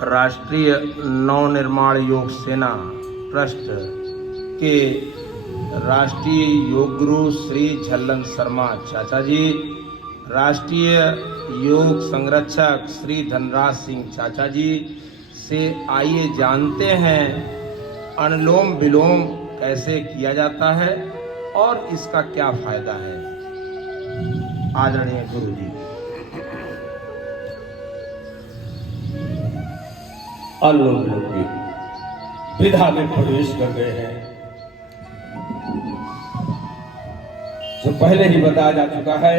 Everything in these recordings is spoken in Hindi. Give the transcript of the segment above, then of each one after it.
राष्ट्रीय नवनिर्माण योग सेना ट्रस्ट के राष्ट्रीय योग गुरु श्री झल्लन शर्मा चाचा जी, राष्ट्रीय योग संरक्षक श्री धनराज सिंह चाचा जी से आइए जानते हैं अनुलोम विलोम कैसे किया जाता है और इसका क्या फायदा है। आदरणीय गुरु जी। अनुलोम विलोम की विधा में प्रवेश कर गए हैं। जो पहले ही बताया जा चुका है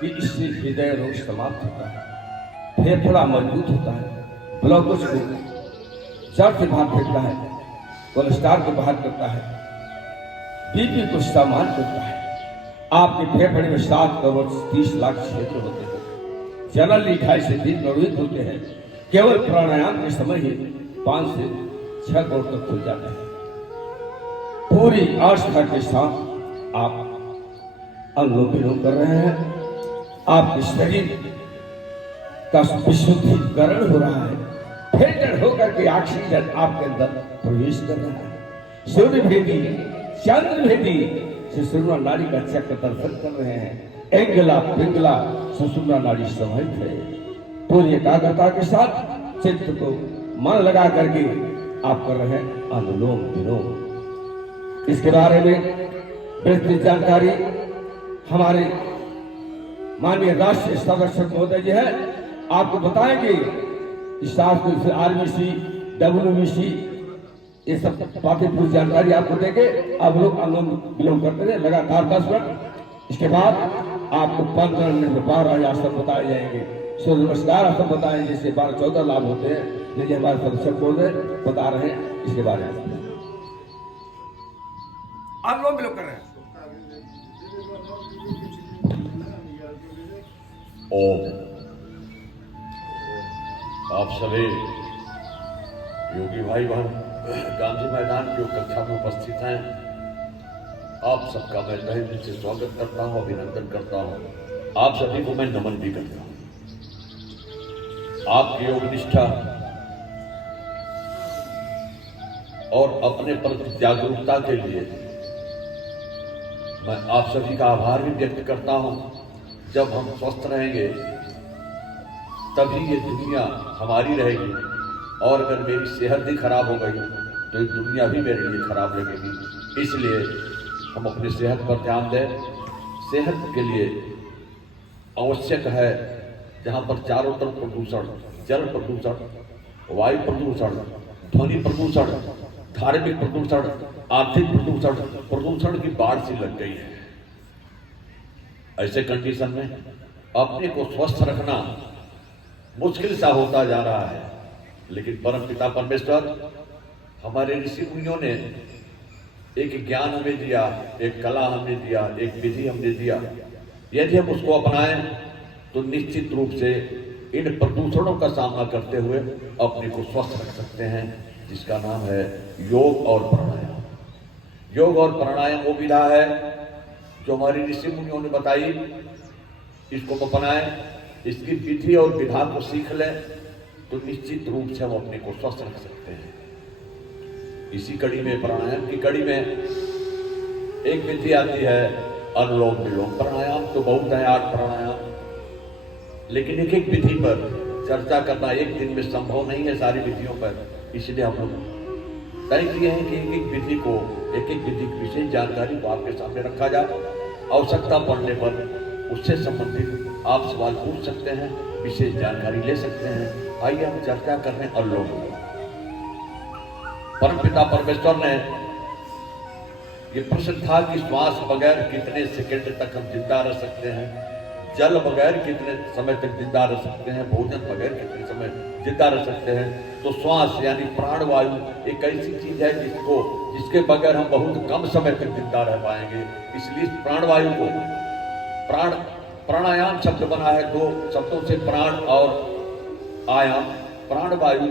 कि इससे हृदय रोग समाप्त होता है, फेफड़ा मजबूत होता है, ब्लॉकेज को जड़ से बाहर फेंकता है, कोलेस्ट्रॉल को बाहर करता है, बीपी को सामान्य करता है। आपके फेफड़े में 7 करोड़ 30 लाख क्षेत्र होते हैं, जनरली 2.5 से 3 करोड़ होते हैं। केवल प्राणायाम के समय ही 5 से 6 करोड़ तक खुल जाता है। पूरी आस्था के साथ आप अनुलोम विलोम कर रहे हैं। आपके शरीर का विशुद्धिकरण हो रहा है, फिल्टर होकर के ऑक्सीजन आपके अंदर प्रवेश कर रहा है। सूर्य भेदी चंद्र भेदी सुषुम्ना नाड़ी का चक्र दर्शन कर रहे हैं। एंगला पिंगला सुषुम्ना नाड़ी समाहित है। पूरी एकाग्रता के साथ चित्त को मन लगा करके आप कर रहे हैं अनुलोम विलोम। इसके बारे में विस्तृत जानकारी हमारे माननीय राष्ट्रीय संरक्षक महोदय जी है, आपको बताएंगे। स्टाफ को आरबीसी डब्ल्यूबीसी ये सब बातें पूरी जानकारी आपको देंगे। अब लोग अनुलोम विलोम करते रहे लगातार 10 मिनट। इसके बाद आपको 15 मिनट में 12 आसन बताए जाएंगे, सूर्य नमस्कार आसन बताएंगे, जिससे 12-14 लाभ होते हैं। लेकिन हमारे संरक्षक बोल रहे बता रहे हैं इसके बारे में। अनुलोम विलोम कर रहे हैं। ओम। आप सभी योगी भाई बहन गांधी मैदान की कक्षा में उपस्थित हैं। आप सबका मैं तहे दिल से स्वागत करता हूं, अभिनंदन करता हूं। आप सभी को मैं नमन भी करता हूं। आपकी योग निष्ठा और अपने प्रति जागरूकता के लिए मैं आप सभी का आभार भी व्यक्त करता हूं। जब हम स्वस्थ रहेंगे तभी ये दुनिया हमारी रहेगी, और अगर मेरी सेहत भी खराब हो गई तो ये दुनिया भी मेरे लिए खराब लगेगी। इसलिए हम अपनी सेहत पर ध्यान दें। सेहत के लिए आवश्यक है, जहाँ पर चारों तरफ प्रदूषण, जल प्रदूषण, वायु प्रदूषण, ध्वनि प्रदूषण, धार्मिक प्रदूषण, आर्थिक प्रदूषण, प्रदूषण की बाढ़ सी लग गई है। ऐसे कंडीशन में अपने को स्वस्थ रखना मुश्किल सा होता जा रहा है। लेकिन परम पिता परमेश्वर हमारे ऋषि मुनियों ने एक ज्ञान हमें दिया, एक कला हमें दिया, एक विधि हमने दिया। यदि हम उसको अपनाएं तो निश्चित रूप से इन प्रदूषणों का सामना करते हुए अपने को स्वस्थ रख सकते हैं, जिसका नाम है योग और प्राणायाम। योग और प्राणायाम वो विधा है जो हमारी ऋषि मुनियों ने बताई। इसको अपनाएं, इसकी विधि और विधा को सीख लें तो निश्चित रूप से हम अपने को स्वस्थ रख सकते हैं। इसी कड़ी में, प्राणायाम की कड़ी में एक विधि आती है अनुलोम विलोम। प्राणायाम तो बहुत है, 8 प्राणायाम, लेकिन एक एक विधि पर चर्चा करना एक दिन में संभव नहीं है सारी विधियों पर। इसलिए हम लोग तय किए हैं कि एक एक विधि को, एक एक विधि की विशेष जानकारी को आपके सामने रखा जाए। आवश्यकता पड़ने पर उससे संबंधित आप सवाल पूछ सकते हैं, विशेष जानकारी ले सकते हैं। आइए हम चर्चा कर रहे हैं अनुलोम विलोम। परमपिता परमेश्वर ने ये प्रश्न था कि श्वास बगैर कितने सेकंड तक हम जिंदा रह सकते हैं, जल बगैर कितने समय तक जिंदा रह सकते हैं, भोजन बगैर कितने समय जिंदा रह सकते हैं। तो श्वास यानी प्राणवायु एक ऐसी चीज है जिसके बगैर हम बहुत कम समय तक जिंदा रह पाएंगे। इसलिए प्राणवायु को प्राणायाम शब्द बना है 2 शब्दों से, प्राण और आयाम। प्राणवायु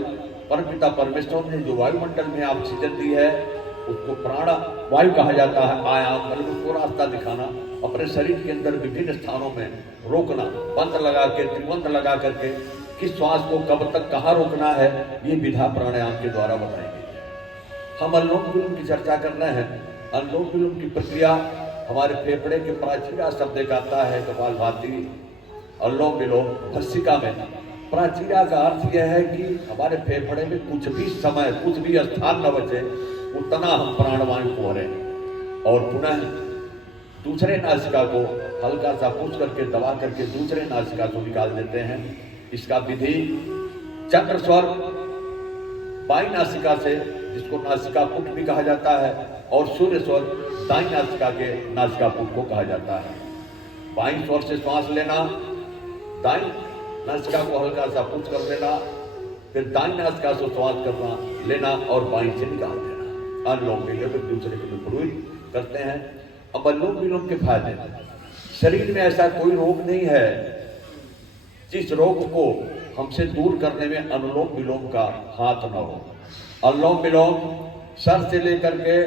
परमपिता परमेश्वर ने जो वायुमंडल में ऑक्सीजन दी है उसको प्राण वायु कहा जाता है। आयाम मतलब उसको रास्ता दिखाना, अपने शरीर के अंदर विभिन्न स्थानों में रोकना, बंद लगा के, त्रिबंध लगा करके कि श्वास को कब तक कहाँ रोकना है, ये विधा प्राणायाम के द्वारा बताई गई है। हम अनुलोम विलोम की चर्चा कर रहे हैं। अनुलोम विलोम की प्रक्रिया हमारे फेफड़े के प्राचीरा शब्द एक आता है, कपालभाति, अनुलोम विलोम, भस्त्रिका में। प्राचीरा का अर्थ यह है कि हमारे फेफड़े में कुछ भी समय, कुछ भी स्थान न बचे, उतना हम प्राणवायु को भरें और पुनः दूसरे नासिका को हल्का सा पुश करके दबा करके दूसरे नासिका को निकाल देते हैं। इसका विधि चक्र स्वर बाई नासिका से, जिसको नासिका पुट भी कहा जाता है, और सूर्य स्वर दाई नासिका के नासिका पुट को कहा जाता है। बाई स्वर से श्वास लेना, दाई नासिका को हल्का सा पुश कर लेना, फिर दाई नासिका से श्वास करना लेना और बाई से निकाल देना। अनुलोम विलोम एक दूसरे के विपरीत करते हैं। अब अनुलोम विलोम के फायदे, शरीर में ऐसा कोई रोग नहीं है जिस रोग को हमसे दूर करने में अनुलोम विलोम का हाथ न हो। अनुलोम विलोम सर से लेकर के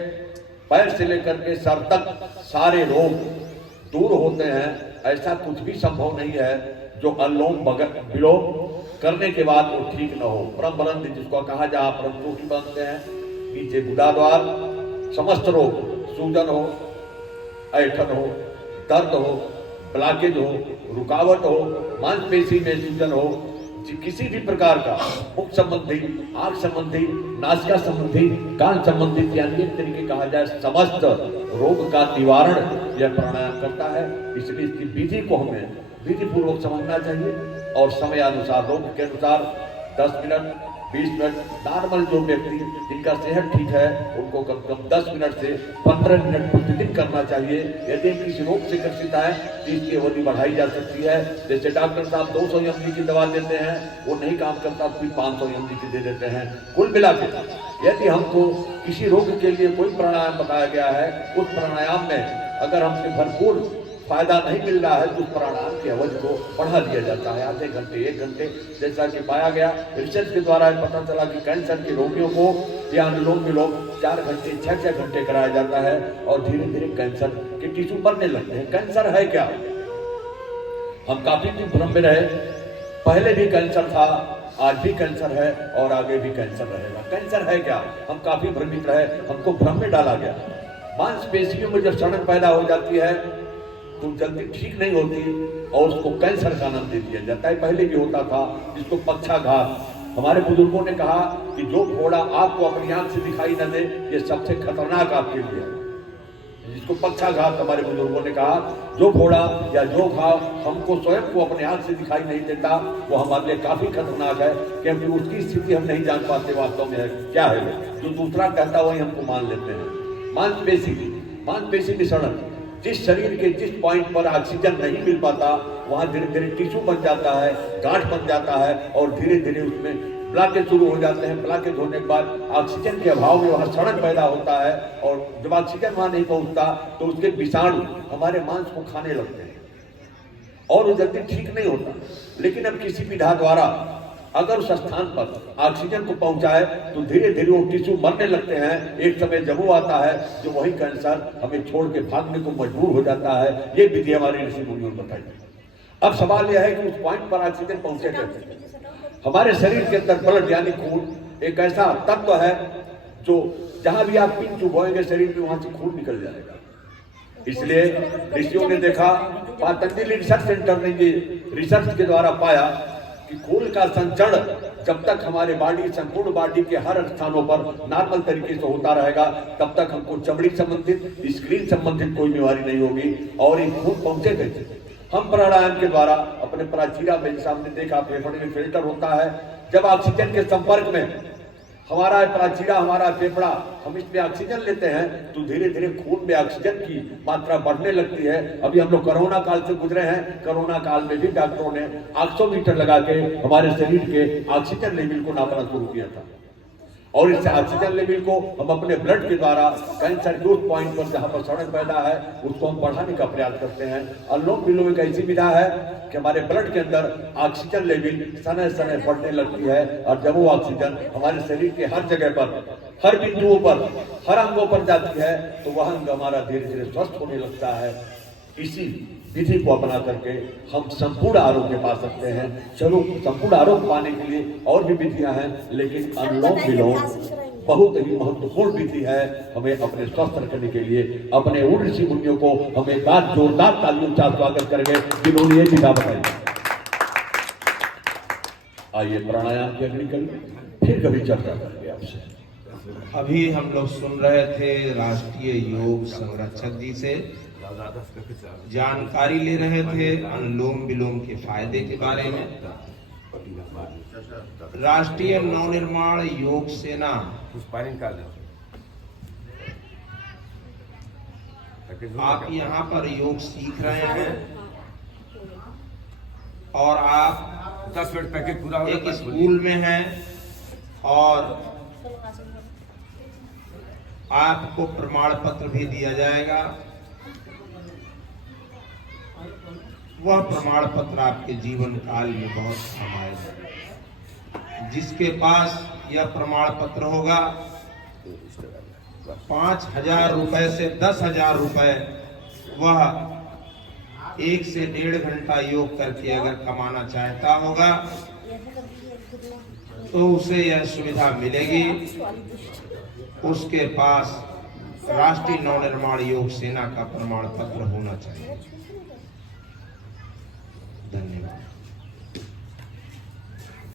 पैर से लेकर के सर तक सारे रोग दूर होते हैं। ऐसा कुछ भी संभव नहीं है जो अनुलोम विलोम करने के बाद वो ठीक न हो। परमबंध जिसको कहा, जहाँ परम बनते हैं, नीचे गुदाद्वार, समस्त रोग, सूजन हो, ऐठन हो, दर्द हो, ब्लॉकेज हो, रुकावट हो, मांसपेशी में सूजन हो, किसी भी प्रकार का मुख संबंधी, आंख संबंधी, नासिका संबंधी, कान संबंधित, यानी एक तरीके कहा जाए समस्त रोग का निवारण यह प्राणायाम करता है। इसलिए इसकी विधि को हमें विधि पूर्वक समझना चाहिए और समय अनुसार, रोग के अनुसार 10 मिनट, 20 मिनट, नॉर्मल जो व्यक्ति जिनका सेहत ठीक है उनको कम से कम 10 मिनट से 15 मिनट प्रतिदिन करना चाहिए। यदि किसी रोग से ग्रसित है तो इसकी अवधि बढ़ाई जा सकती है। जैसे डॉक्टर साहब 200 mg की दवा देते हैं, वो नहीं काम करता तो फिर 500 mg की दे देते हैं। कुल मिलाकर यदि हमको किसी रोग के लिए कोई प्राणायाम बताया गया है, उस प्राणायाम में अगर हमसे भरपूर फायदा नहीं मिल रहा है तो प्राणायाम की अवधि को बढ़ा दिया जाता है, आधे घंटे, 1 घंटे। जैसा कि पाया गया, रिसर्च के द्वारा पता चला कि कैंसर के रोगियों को यह अनुलोम विलोम 4 घंटे, 6 घंटे कराया जाता है और धीरे धीरे कैंसर के टिश्यू बनने लगते हैं। कैंसर है क्या? हम काफी दिन भ्रम में रहे, पहले भी कैंसर था, आज भी कैंसर है और आगे भी कैंसर रहेगा। कैंसर है क्या? हम काफी भ्रमित रहे, हमको भ्रम में डाला गया। मांसपेशियों में जब सड़न पैदा हो जाती है तो जल्दी ठीक नहीं होती और उसको कैंसर का नाम दे दिया जाता है। पहले भी होता था, जिसको पक्षाघात। हमारे बुजुर्गों ने कहा कि जो फोड़ा आपको अपनी आंख से दिखाई न दे, ये सबसे खतरनाक आपके लिए है। जिसको पक्षाघात हमारे बुजुर्गों ने कहा, जो फोड़ा या जो घाव हमको स्वयं को अपने आंख से दिखाई नहीं देता, वो हमारे लिए काफी खतरनाक है, क्योंकि उसकी स्थिति हम नहीं जान पाते वास्तव में है क्या है। जो दूसरा कहता वही हमको मान लेते हैं। मांसपेशी की सड़न, जिस शरीर के जिस पॉइंट पर ऑक्सीजन नहीं मिल पाता, वहां धीरे धीरे टिश्यू बन जाता है, गांठ बन जाता है और धीरे धीरे उसमें ब्लॉकेज शुरू हो जाते हैं। ब्लॉकेज होने के बाद ऑक्सीजन के अभाव में वहां सड़न पैदा होता है और जब ऑक्सीजन वहां नहीं पहुंचता तो उसके विषाणु हमारे मांस को खाने लगते हैं और वो जल्दी ठीक नहीं होता। लेकिन अब किसी विधा द्वारा अगर उस स्थान पर ऑक्सीजन को पहुंचाए तो धीरे धीरे वो टिश्यू मरने लगते हैं। एक समय जब वो आता है जो वही कैंसर हमें छोड़ के भागने को मजबूर हो जाता है। ये विधि हमारे ऋषि मुनियों ने बताई। अब सवाल यह है कि उस पॉइंट पर ऑक्सीजन पहुंचे कैसे? हमारे शरीर के अंदर ब्लड यानी खून एक ऐसा तत्व है जो जहां भी आप पिन चुभोएंगे शरीर में, वहां से खून निकल जाएगा। इसलिए ऋषियों ने देखा, पतंजलि रिसर्च सेंटर ने ये रिसर्च के द्वारा पाया कि खून का संचरण जब तक हमारे बॉडी, संपूर्ण बॉडी के हर स्थानों पर नॉर्मल तरीके से होता रहेगा, तब तक हमको चमड़ी संबंधित, स्क्रीन संबंधित कोई बीमारी नहीं होगी। और ये खून पहुंचे कैसे? हम प्राणायाम के द्वारा अपने प्राचीरा में, सामने देखा फेफड़े में फिल्टर होता है, जब ऑक्सीजन के संपर्क में हमारा प्राचीरा, हमारा फेफड़ा, हम इसमें ऑक्सीजन लेते हैं तो धीरे धीरे खून में ऑक्सीजन की मात्रा बढ़ने लगती है। अभी हम लोग कोरोना काल से गुजरे हैं, कोरोना काल में भी डॉक्टरों ने ऑक्सीमीटर लगा के हमारे शरीर के ऑक्सीजन लेवल को नापना शुरू किया था और इस ऑक्सीजन लेवल को हम अपने ब्लड के द्वारा कैंसर के उस पॉइंट पर जहां पर सड़न पैदा है उसको हम बढ़ाने का प्रयास करते हैं। अनुलोम विलोम एक ऐसी विधा है कि हमारे ब्लड के अंदर ऑक्सीजन लेवल समय समय बढ़ने लगती है और जब वो ऑक्सीजन हमारे शरीर के हर जगह पर, हर बिंदुओं पर, हर अंगों पर जाती है तो वह अंग हमारा धीरे धीरे स्वस्थ होने लगता है। इसी विधि को अपना करके हम संपूर्ण आरोग्य पा सकते हैं। चलो, संपूर्ण आरोग्य पाने के लिए और भी विधियां हैं, लेकिन अनुलोम विलोम बहुत ही महत्वपूर्ण विधि है। हमें अपने स्वस्थ रखने के लिए अपने उन ऋषि मुनियों को हम एक बार जोरदार तालियों का स्वागत करेंगे जिन्होंने ये विधा बताई। आइए प्राणायाम की अग्नि करें, फिर कभी चर्चा करेंगे आपसे। अभी हम लोग सुन रहे थे राष्ट्रीय योग संरक्षक जी से, जानकारी ले रहे थे अनुलोम विलोम के फायदे के बारे में। राष्ट्रीय नवनिर्माण योग सेना आप यहाँ पर योग सीख रहे हैं और आप 10 मिनट पैकेज पूरा एक स्कूल में हैं और आपको प्रमाण पत्र भी दिया जाएगा। वह प्रमाण पत्र आपके जीवन काल में बहुत काम आएगा। जिसके पास यह प्रमाण पत्र होगा 5,000 रुपए से 10,000 रुपए वह 1 से 1.5 घंटा योग करके अगर कमाना चाहता होगा तो उसे यह सुविधा मिलेगी। उसके पास राष्ट्रीय नवनिर्माण योग सेना का प्रमाण पत्र होना चाहिए। धन्यवाद।